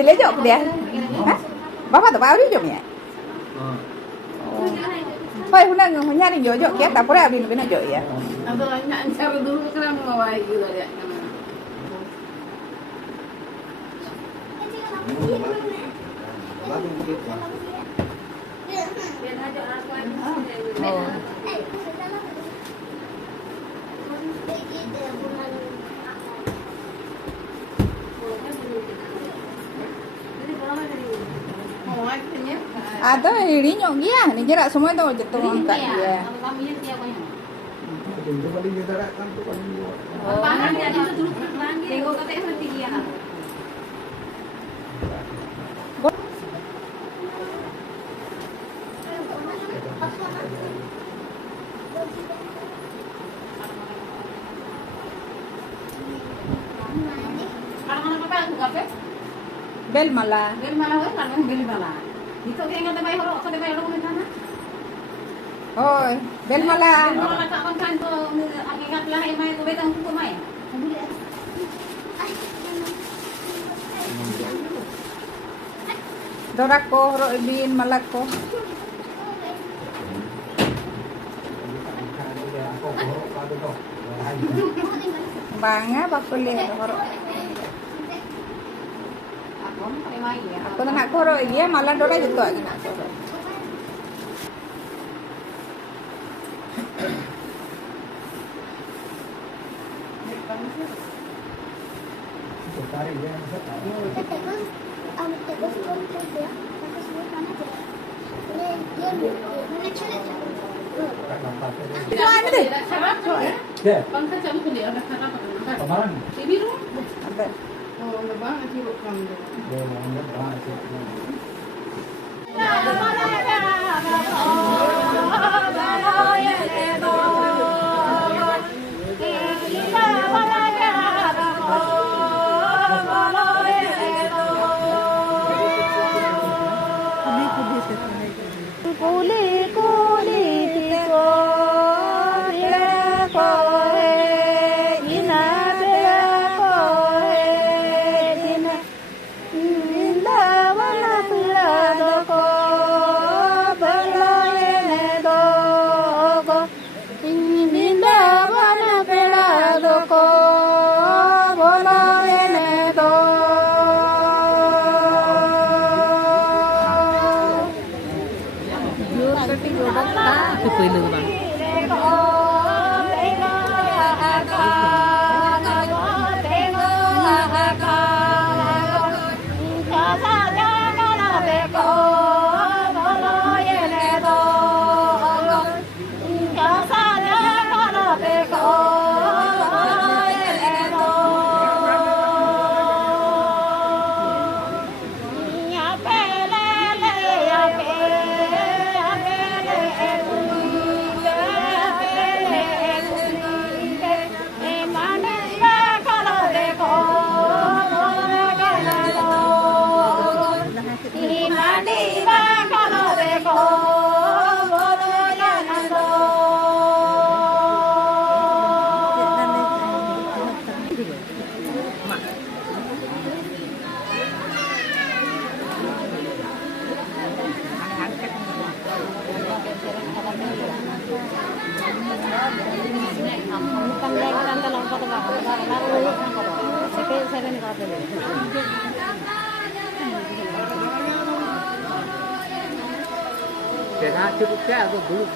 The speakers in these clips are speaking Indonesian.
thì lấy trộm đi. Hả? Bapak tuh baru jom ya? Pak, hunang nyari jojo kita tak pernah beli beli jojo ya. Atau nak cari dulu kerana mau ayah gitu ya. Ada ini nyok dia, ini jerak semua itu jatuh angkat dia. Bel malah. Bel malah, kan bel malah. Itu dia ingat bayi horok, ada bayi horok di sana. Oh, bel malah. Bel malah tak kan tu, ingat lah emai tu betang tu mai. Dorak ko, horok bin malak ko. Banga bakuli horok. Aku nak horok dia malah dorak jatuh lagi nak horok. Bangsa cakap tu dia ada cara apa? Kemarin. Biru. Ada. Oh, lebah nanti bukan. Itu pilihan bang. Kena cukup saya atau dulu.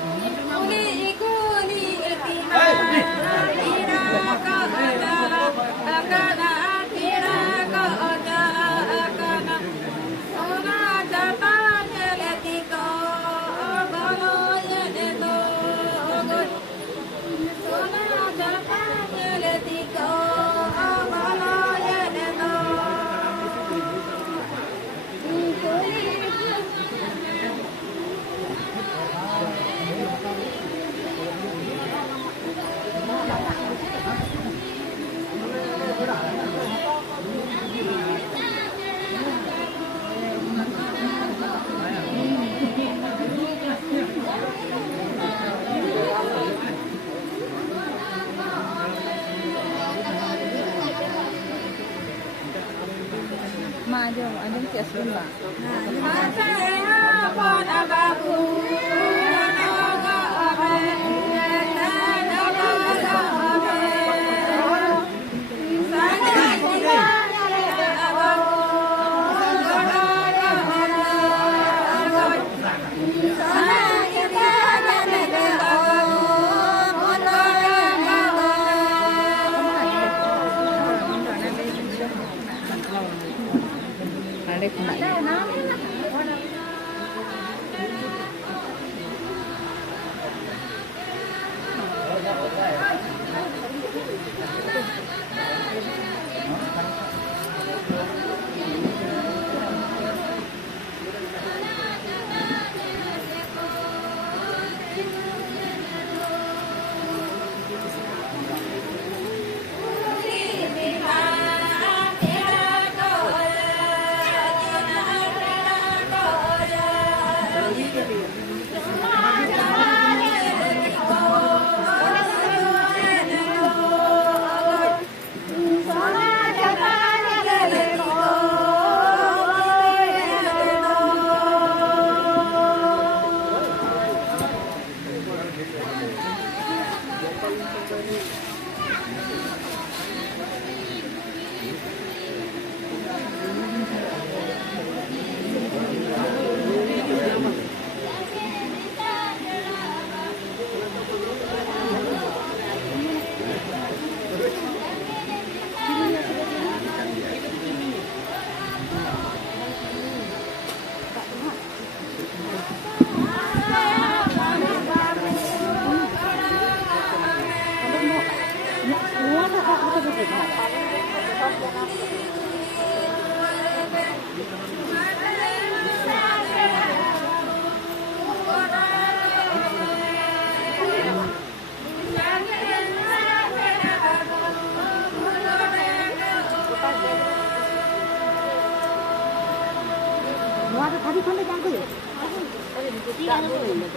Anjung Cia Sunda. Ada kena.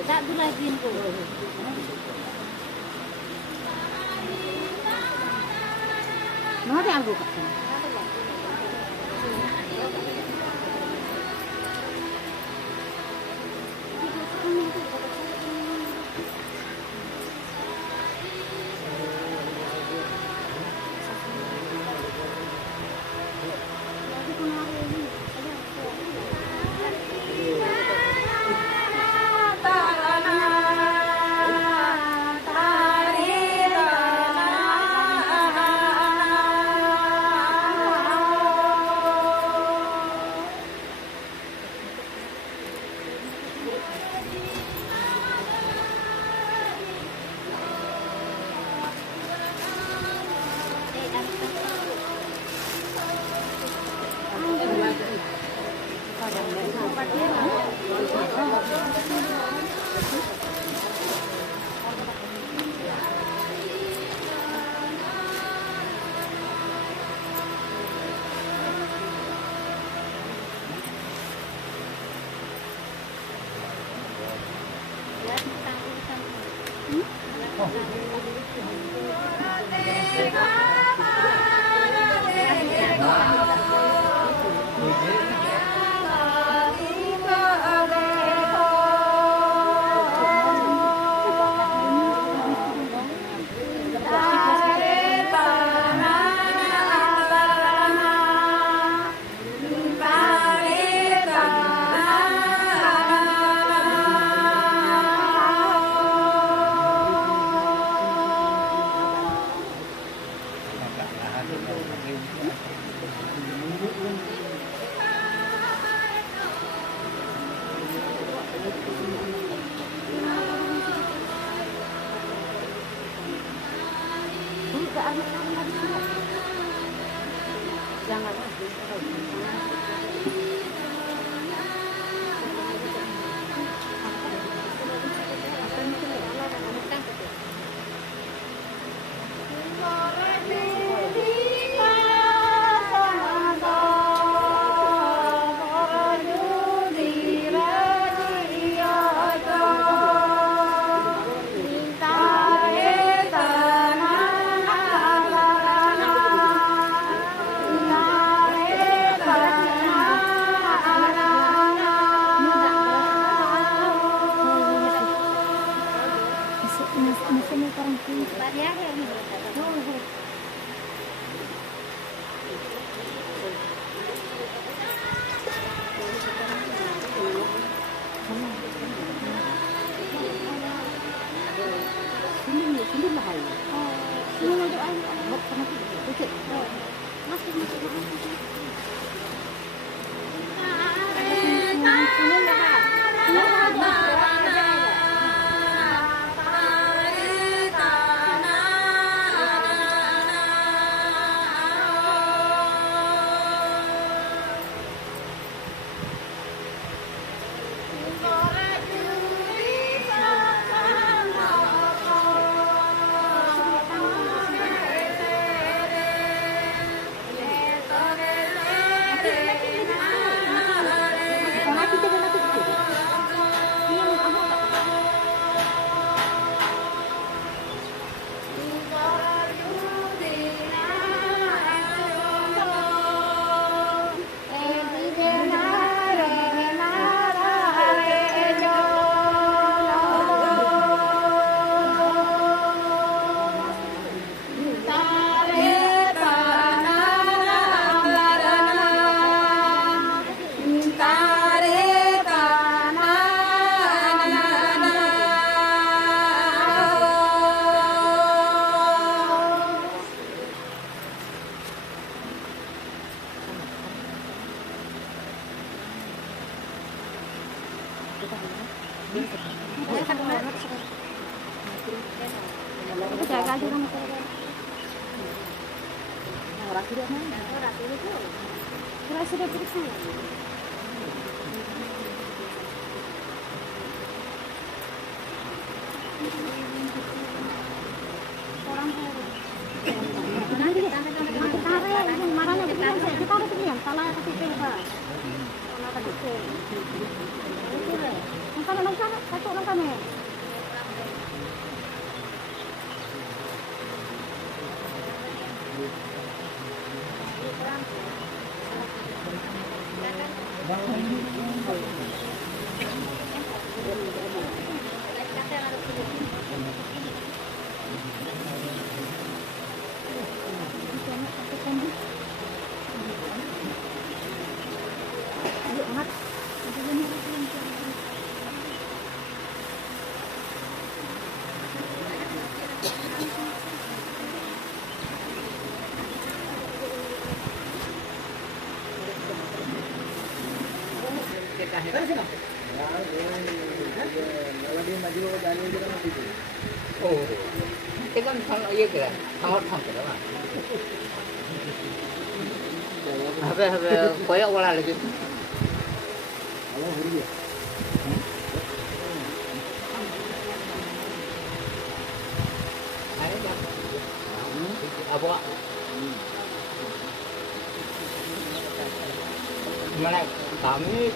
Tak dulu lagi tu. Mana ada aku kat sini? Itu jaga di rumah saya. Orang sudah mana? Orang itu. Orang sudah bersih. Orang nanti marahnya kita harus diam. Salah kasih salah kasih. Nongkan, satu nongkan ya. Oh, itu kan kalau iya kira, kalau kira mah. Habis koyak wala lagi. Apa? Mana kami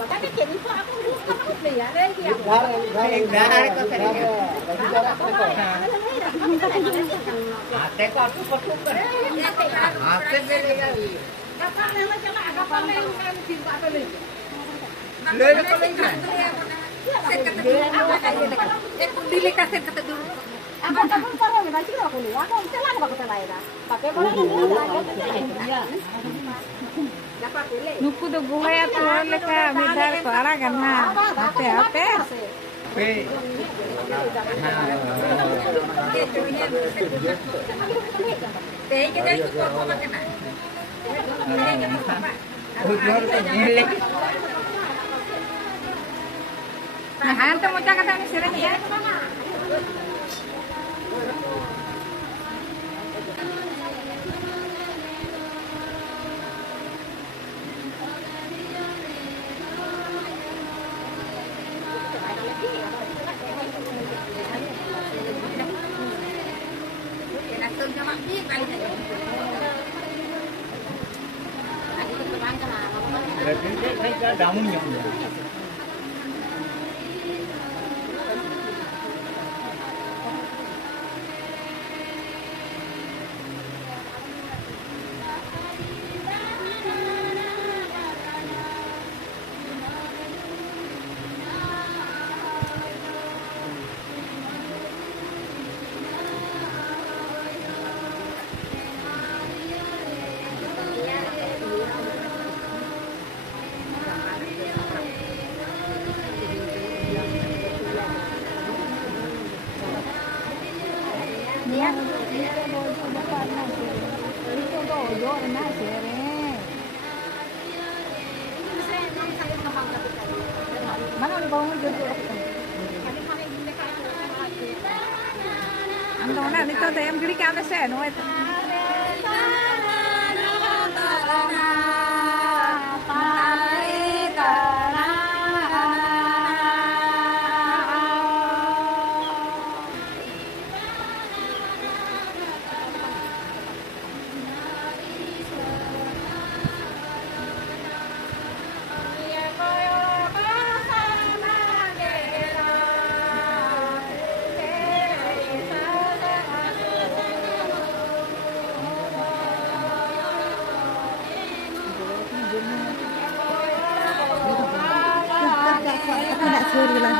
Makanya jadi itu aku lupa aku beli ya deh dia. Dahar ko sa rin. Ate ko ako patukan. Ate beli lagi. Lele ko lang kan. Dili ka sen kata dulu. Aku tak pun parah ni baca aku ni. Aku telah aku telah dah. Pakai bola ni dia. Dapat boleh. Nuku do buhaya tu leka midar ko aragan ha. Ape ape. Pe. Nah, hantu mau cakap ni sirah ya. Cái đóng nhung. Mana udah bangun dulu. Ando na nito tayong gili ka na siya, no? Ito. Tidak suri lah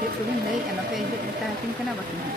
Tiếp xuống bên đây, nó về hiện ta không cái nào bật này.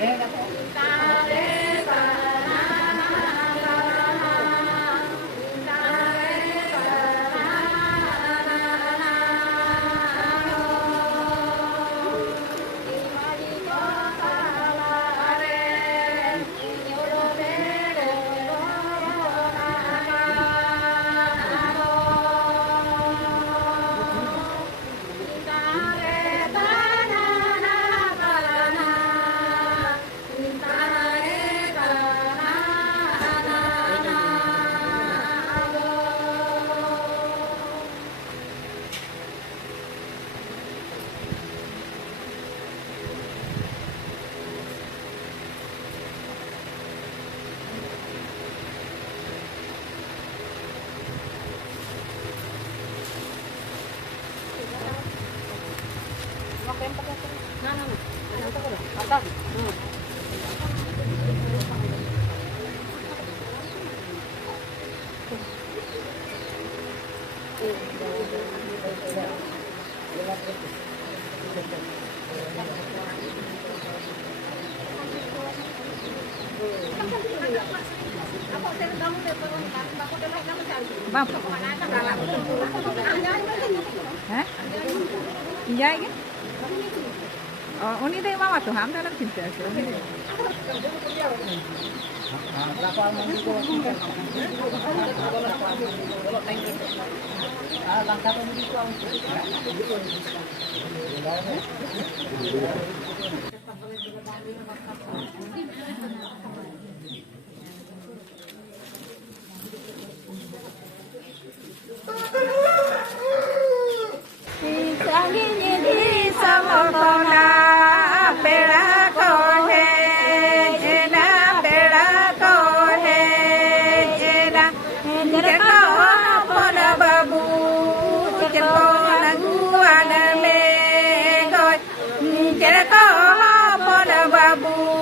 Bang. Hah? Iya ini? Oh, ini deh mama tuh ham dalam cinta sih. Sanginya di samorkona pera kohe ena pera kohe ena jerko pona babu jerko nanguan me goy jerko pona babu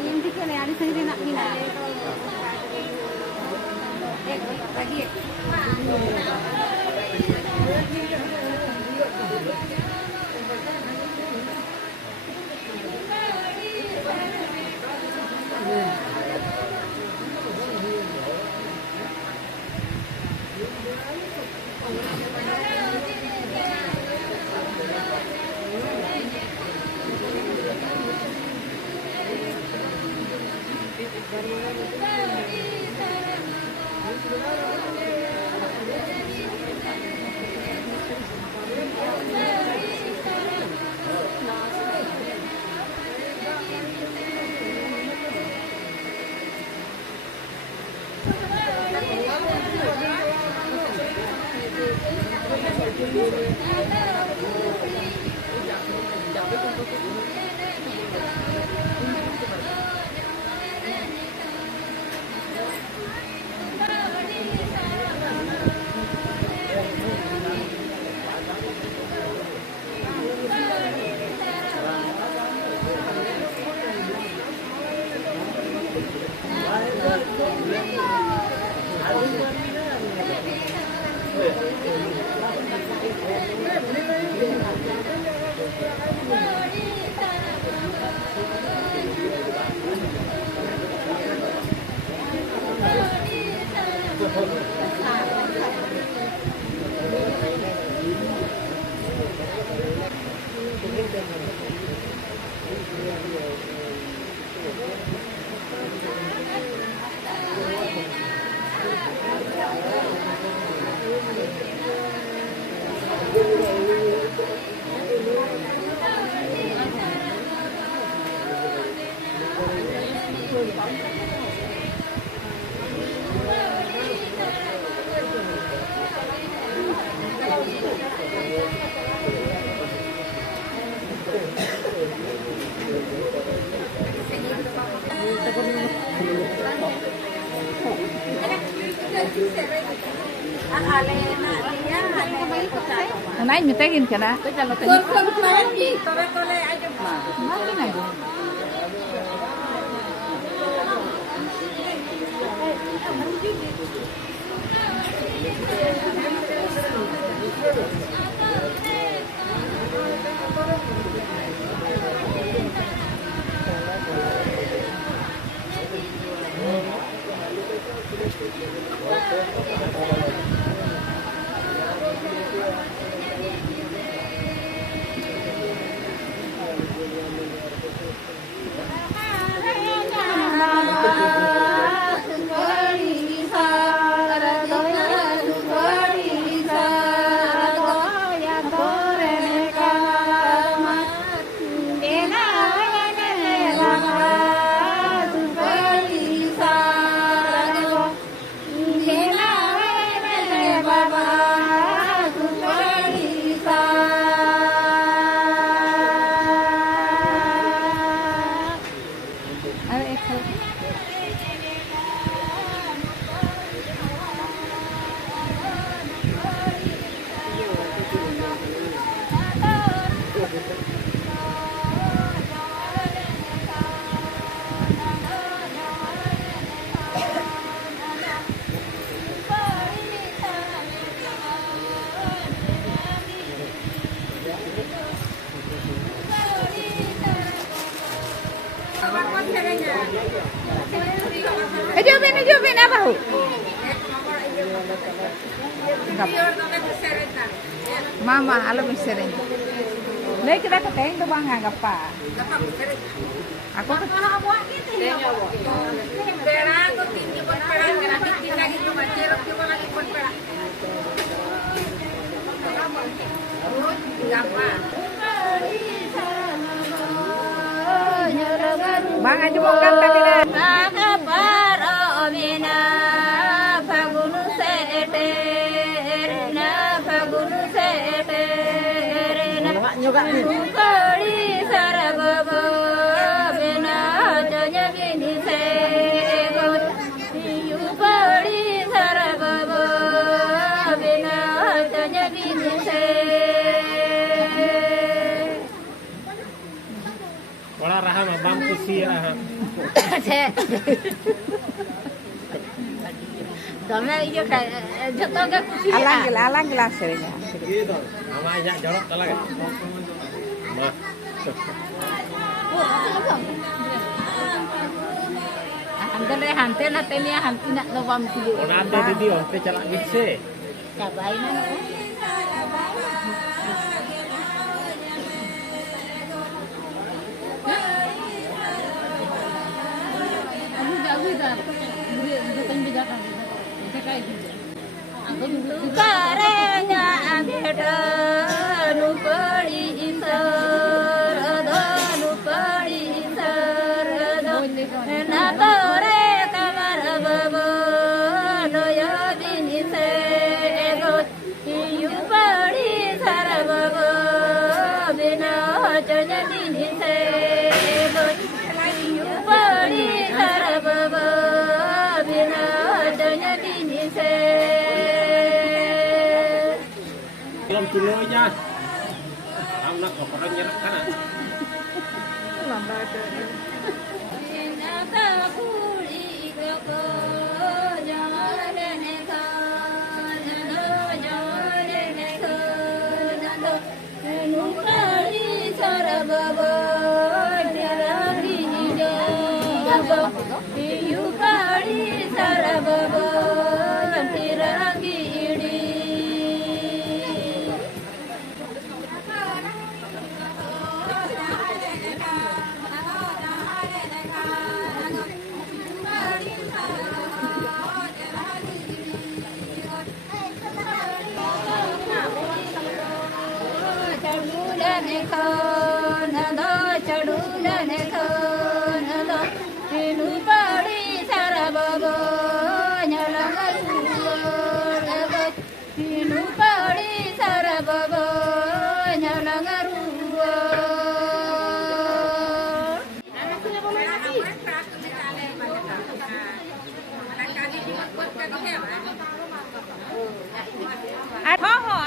Yang tiga ni ada sendiri nak pindah. Lagi. Nãy mình tay kìa nè. Cái này. Hijupin apa hu? Mama, alam sering. Lagi kita ketemu tuh bang nggak apa? Aku Bang aja mau kata tidak? Nyoga nih. Wala raha mah bang kusi raha. Dome iyo kayak joto ga kusi. Alang gelas serinya. Gitu. Ama aja jorok talaga. Mah. Hante na temia hanti nak nobam tilu. Ona ate didi onte chalak gitse. Kabai na no. Aku jago dah. Bukan bedakan. Kayak gitu. Aku karenya beda nu padi isar nu padi isar na tore kamar babo no ya bini se go yu padi sar babo bina chanya bini se go yu padi sar babo bina chanya bini se Belum dulunya. Anak kok orang nyerek kana.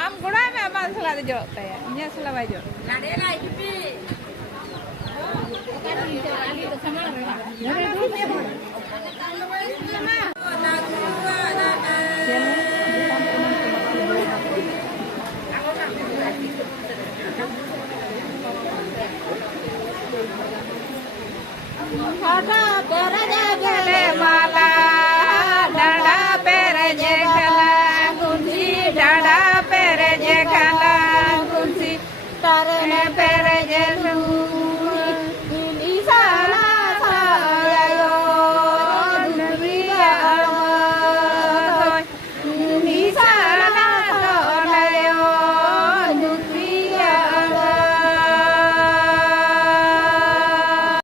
Am gula me aman salah jo taya. Nya salah bajo. Ada